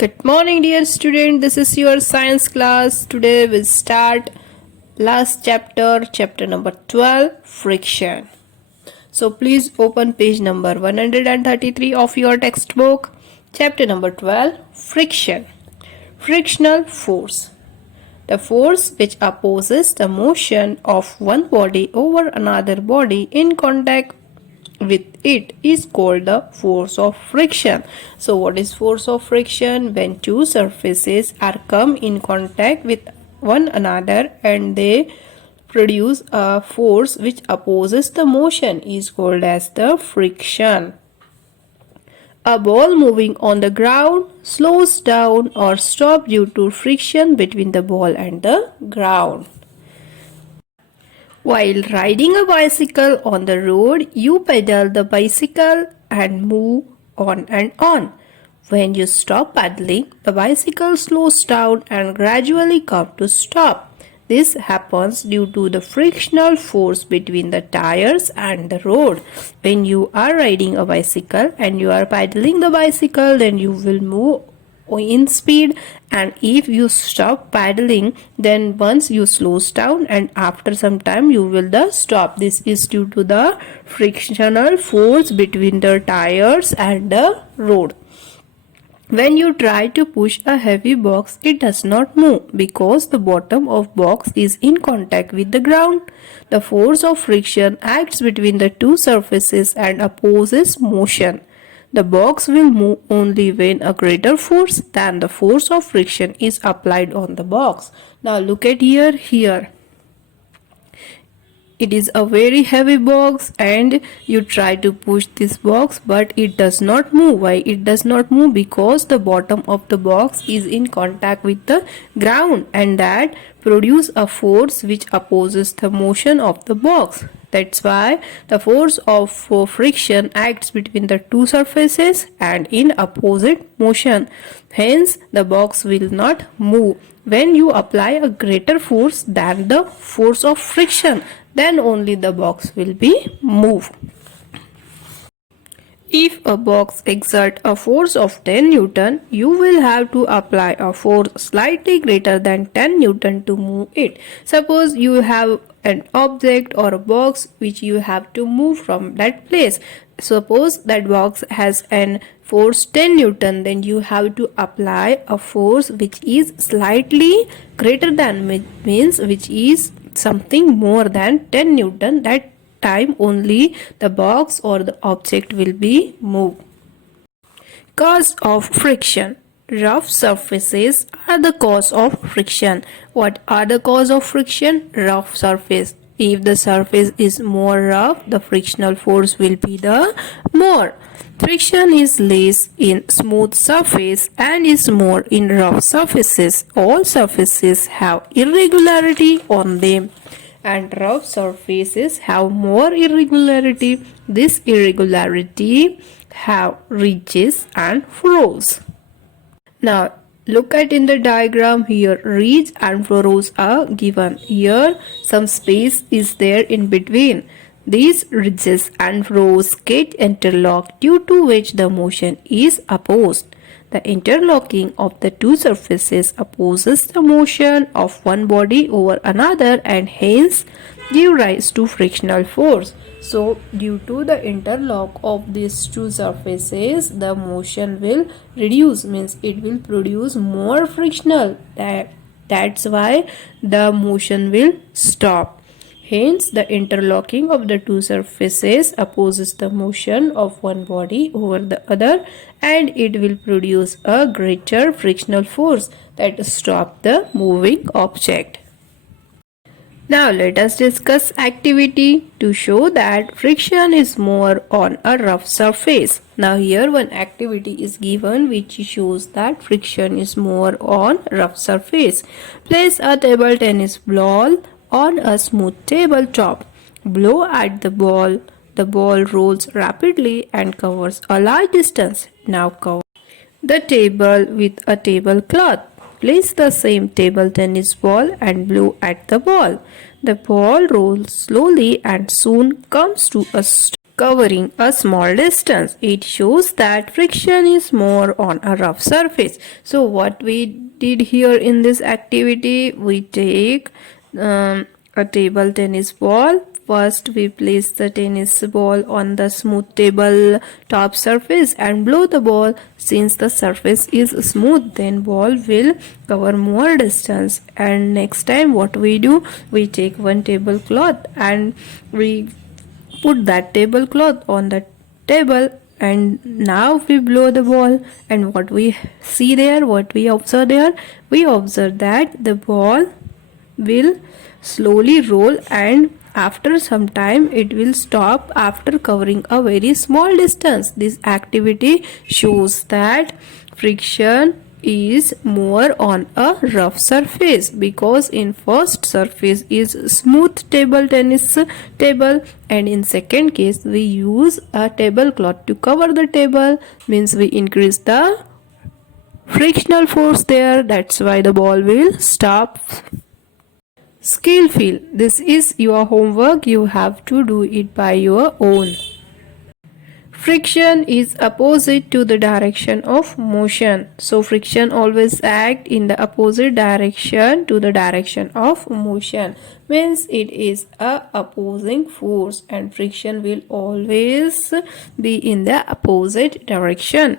Good morning, dear student. This is your science class. Today we'll start last chapter number 12, friction. So please open page number 133 of your textbook. Chapter number 12, friction. Frictional force. The force which opposes the motion of one body over another body in contact with it is called the force of friction. So what is force of friction? When two surfaces are come in contact with one another and they produce a force which opposes the motion is called as the friction. A ball moving on the ground slows down or stops due to friction between the ball and the ground. While riding a bicycle on the road, you pedal the bicycle and move on and on. When you stop pedaling, the bicycle slows down and gradually comes to stop. This happens due to the frictional force between the tires and the road. When you are riding a bicycle and you are pedaling the bicycle, then you will move in speed, and if you stop paddling, then once you slows down and after some time you will stop. This is due to the frictional force between the tires and the road. When you try to push a heavy box, it does not move because the bottom of box is in contact with the ground. The force of friction acts between the two surfaces and opposes motion. The box will move only when a greater force than the force of friction is applied on the box. Now look at here. It is a very heavy box and you try to push this box but it does not move. Why it does not move? Because the bottom of the box is in contact with the ground and that produce a force which opposes the motion of the box. That's why the force of friction acts between the two surfaces and in opposite motion. Hence, the box will not move. When you apply a greater force than the force of friction, then only the box will be moved. If a box exerts a force of 10 Newton, you will have to apply a force slightly greater than 10 Newton to move it. Suppose you have an object or a box which you have to move from that place. Suppose that box has an force 10 Newton, then you have to apply a force which is slightly greater than, means which is something more than 10 Newton. That time only the box or the object will be moved. Cause of friction. Rough surfaces are the cause of friction. What are the cause of friction? Rough surface. If the surface is more rough, the frictional force will be the more. Friction is less in smooth surface and is more in rough surfaces. All surfaces have irregularity on them and rough surfaces have more irregularity. This irregularity have ridges and furrows. Now look at in the diagram here, ridge and furrows are given. Here some space is there in between. These ridges and furrows get interlocked due to which the motion is opposed. The interlocking of the two surfaces opposes the motion of one body over another and hence give rise to frictional force. So due to the interlock of these two surfaces, the motion will reduce, means it will produce more frictional. That's why the motion will stop. Hence, the interlocking of the two surfaces opposes the motion of one body over the other and it will produce a greater frictional force that stops the moving object. Now let us discuss activity to show that friction is more on a rough surface. Now here one activity is given which shows that friction is more on rough surface. Place a table tennis ball on a smooth tabletop. Blow at the ball. The ball rolls rapidly and covers a large distance. Now cover the table with a tablecloth. Place the same table tennis ball and blow at the ball. The ball rolls slowly and soon comes to a stop. covering a small distance. It shows that friction is more on a rough surface. So what we did here in this activity, we take a table tennis ball. First we place the tennis ball on the smooth table top surface and blow the ball. Since the surface is smooth, then ball will cover more distance. And next time what we do, we take one tablecloth and we put that tablecloth on the table, and now we blow the ball. And what we see there, what we observe there, we observe that the ball will slowly roll, and after some time it will stop after covering a very small distance. This activity shows that friction is more on a rough surface, because in first surface is smooth table tennis table, and in second case we use a tablecloth to cover the table, means we increase the frictional force there. That's why the ball will stop. Skill fill. This is your homework. You have to do it by your own. Friction is opposite to the direction of motion. So friction always act in the opposite direction to the direction of motion. Means it is a opposing force, and friction will always be in the opposite direction.